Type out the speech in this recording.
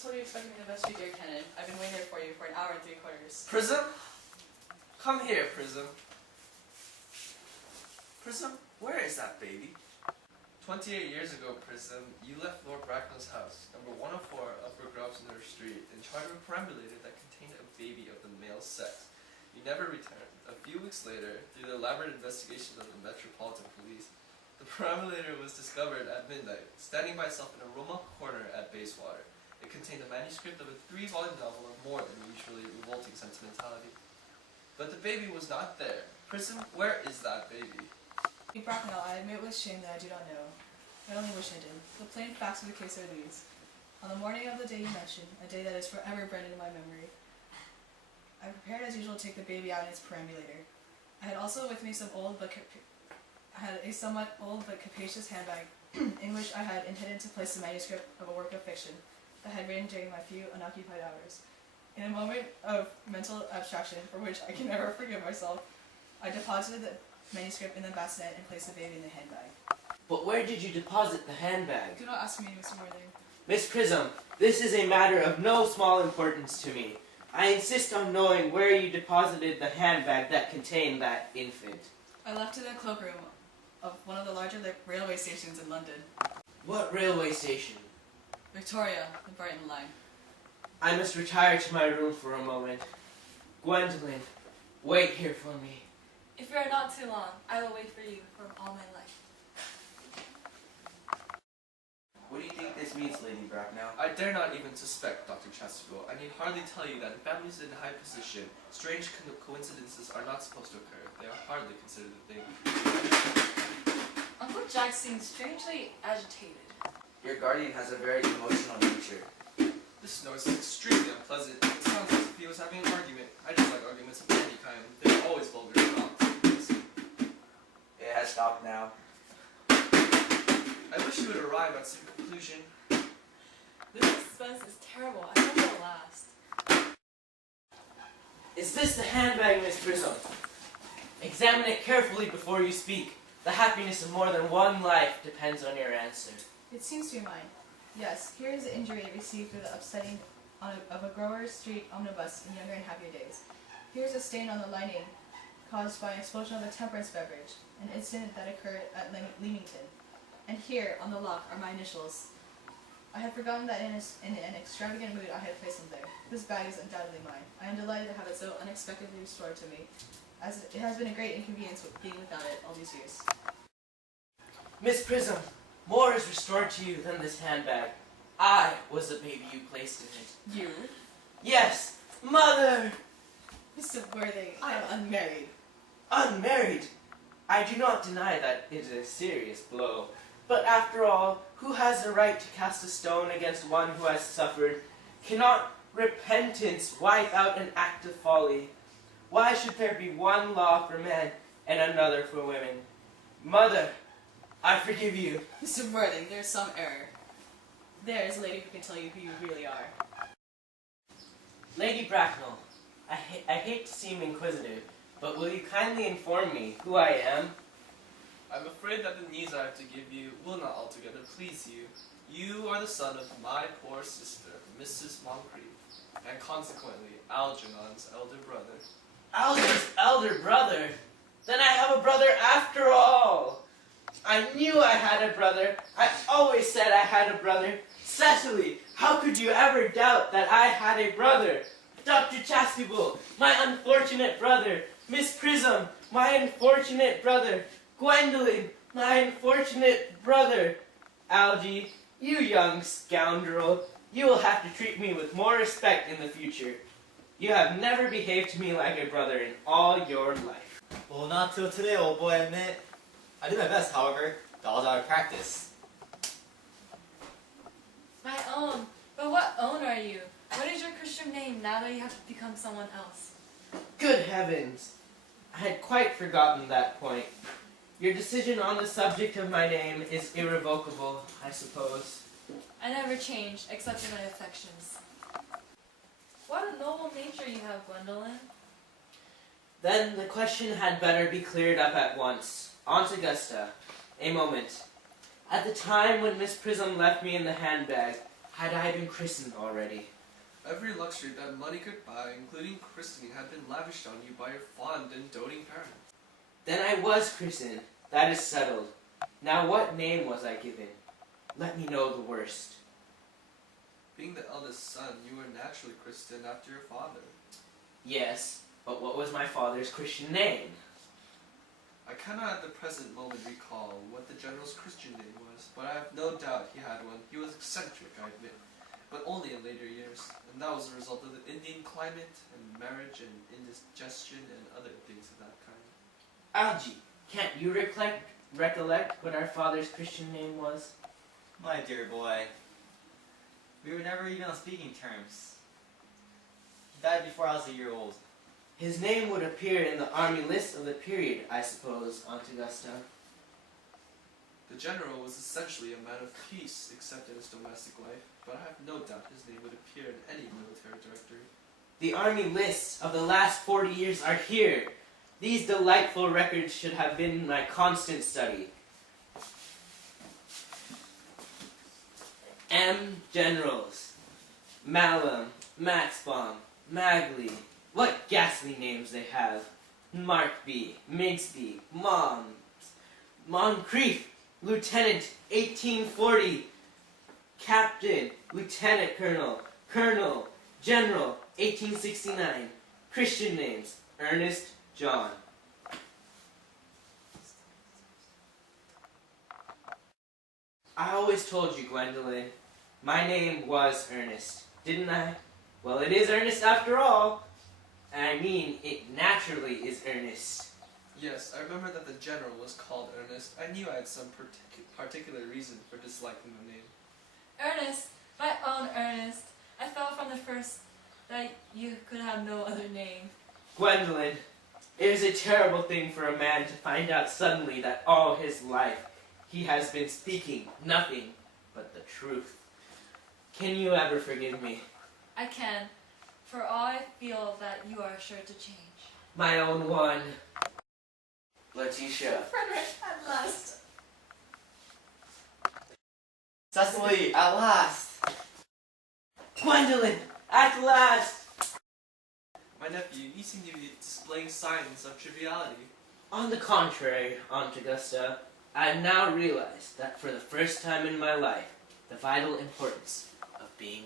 just told you to expect me in the vestry, dear Kenan. I've been waiting there for you for an hour and 3/4. Prism? Come here, Prism. Prism, where is that baby? 28 years ago, Prism, you left Lord Bracknell's house, number 104 Upper Grosvenor Street, in charge of a perambulator that contained a baby of the male sex. You never returned. A few weeks later, through the elaborate investigation of the Metropolitan Police, the perambulator was discovered at midnight, standing by itself in a remote corner at Bayswater. It contained a manuscript of a 3-volume novel of more than usually revolting sentimentality. But the baby was not there. Prism, where is that baby? Bracknell, I admit with shame that I do not know. I only wish I did. The plain facts of the case are these. On the morning of the day you mentioned, a day that is forever burned in my memory, I prepared as usual to take the baby out in its perambulator. I had also with me a somewhat old but capacious handbag in which I had intended to place the manuscript of a work of fiction that I had written during my few unoccupied hours. In a moment of mental abstraction, for which I can never forgive myself, I deposited the manuscript in the bassinet and placed the baby in the handbag. But where did you deposit the handbag? Do not ask me, Mr. Worthing. Miss Prism, this is a matter of no small importance to me. I insist on knowing where you deposited the handbag that contained that infant. I left it in the cloakroom of one of the larger railway stations in London. What railway station? Victoria, the Brighton line. I must retire to my room for a moment. Gwendolyn, wait here for me. If you are not too long, I will wait for you for all my life. What do you think this means, Lady Bracknell? I dare not even suspect, Dr. Chastable. I need hardly tell you that in families in high position, strange coincidences are not supposed to occur. They are hardly considered a thing. Uncle Jack seems strangely agitated. Your guardian has a very emotional nature. This noise is extremely unpleasant. It sounds as if he was having an argument. I don't like arguments of any kind. They're always vulgar and obvious. It has stopped now. I wish you would arrive at some conclusion. This suspense is terrible. I hope it'll last. Is this the handbag, Miss Prism? Examine it carefully before you speak. The happiness of more than one life depends on your answer. It seems to be mine. Yes, here is the injury it received through the upsetting of a Grower Street omnibus in younger and happier days. Here is a stain on the lining caused by an explosion of a temperance beverage, an incident that occurred at Leamington. And here, on the lock, are my initials. I had forgotten that in an extravagant mood I had placed them there. This bag is undoubtedly mine. I am delighted to have it so unexpectedly restored to me, as it has been a great inconvenience being without it all these years. Miss Prism, more is restored to you than this handbag. I was the baby you placed in it. You? Yes, Mother! Mr. Worthing, I am unmarried. Unmarried? I do not deny that it is a serious blow. But after all, who has the right to cast a stone against one who has suffered? Cannot repentance wipe out an act of folly? Why should there be one law for men and another for women? Mother, I forgive you. Mr. Worthing, there is some error. There is a lady who can tell you who you really are. Lady Bracknell, I hate to seem inquisitive, but will you kindly inform me who I am? I'm afraid that the news I have to give you will not altogether please you. You are the son of my poor sister, Mrs. Moncrief, and consequently Algernon's elder brother. Alger's elder brother? Then I have a brother after all! I knew I had a brother. I always said I had a brother. Cecily, how could you ever doubt that I had a brother? Dr. Chastable, my unfortunate brother. Miss Prism, my unfortunate brother. Gwendolyn, my unfortunate brother. Algy, you young scoundrel, you will have to treat me with more respect in the future. You have never behaved to me like a brother in all your life. Well, not till today, old boy, I admit. I did my best, however. That was out of practice. My own. But what own are you? What is your Christian name now that you have become someone else? Good heavens! I had quite forgotten that point. Your decision on the subject of my name is irrevocable, I suppose. I never changed, except in my affections. What a noble nature you have, Gwendolyn. Then the question had better be cleared up at once. Aunt Augusta, a moment. At the time when Miss Prism left me in the handbag, had I been christened already. Every luxury that money could buy, including christening, had been lavished on you by your fond and doting parents. Then I was christened. That is settled. Now what name was I given? Let me know the worst. Being the eldest son, you were naturally christened after your father. Yes, but what was my father's Christian name? I cannot at the present moment recall what the general's Christian name was, but I have no doubt he had one. He was eccentric, I admit, but only in later years, and that was a result of the Indian climate and marriage and indigestion and other things of that kind. Algie, can't you recollect what our father's Christian name was? My dear boy, we were never even on speaking terms. He died before I was a year old. His name would appear in the army list of the period, I suppose, Aunt Augusta. The general was essentially a man of peace, except in his domestic life, but I have no doubt his name would appear in any military directory. The army lists of the last 40 years are here. These delightful records should have been my constant study. M. Generals. Malum, Maxbaum, Magley. What ghastly names they have. Markby, Migsby, Moncrief, Lieutenant, 1840. Captain, Lieutenant Colonel, Colonel, General, 1869. Christian names, Earnest, John. I always told you, Gwendolyn, my name was Earnest, didn't I? Well, it is Earnest after all. I mean, it naturally is Earnest. Yes, I remember that the general was called Earnest. I knew I had some particular reason for disliking the name. Ernest, my own Ernest. I felt from the first that you could have no other name. Gwendolyn, it is a terrible thing for a man to find out suddenly that all his life he has been speaking nothing but the truth. Can you ever forgive me? I can, for all I feel that you are sure to change. My own one. Letitia. Frederick, at last. Cecily, at last! Gwendolyn, at last! My nephew, you seem to be displaying signs of triviality. On the contrary, Aunt Augusta, I now realize that for the first time in my life, the vital importance of being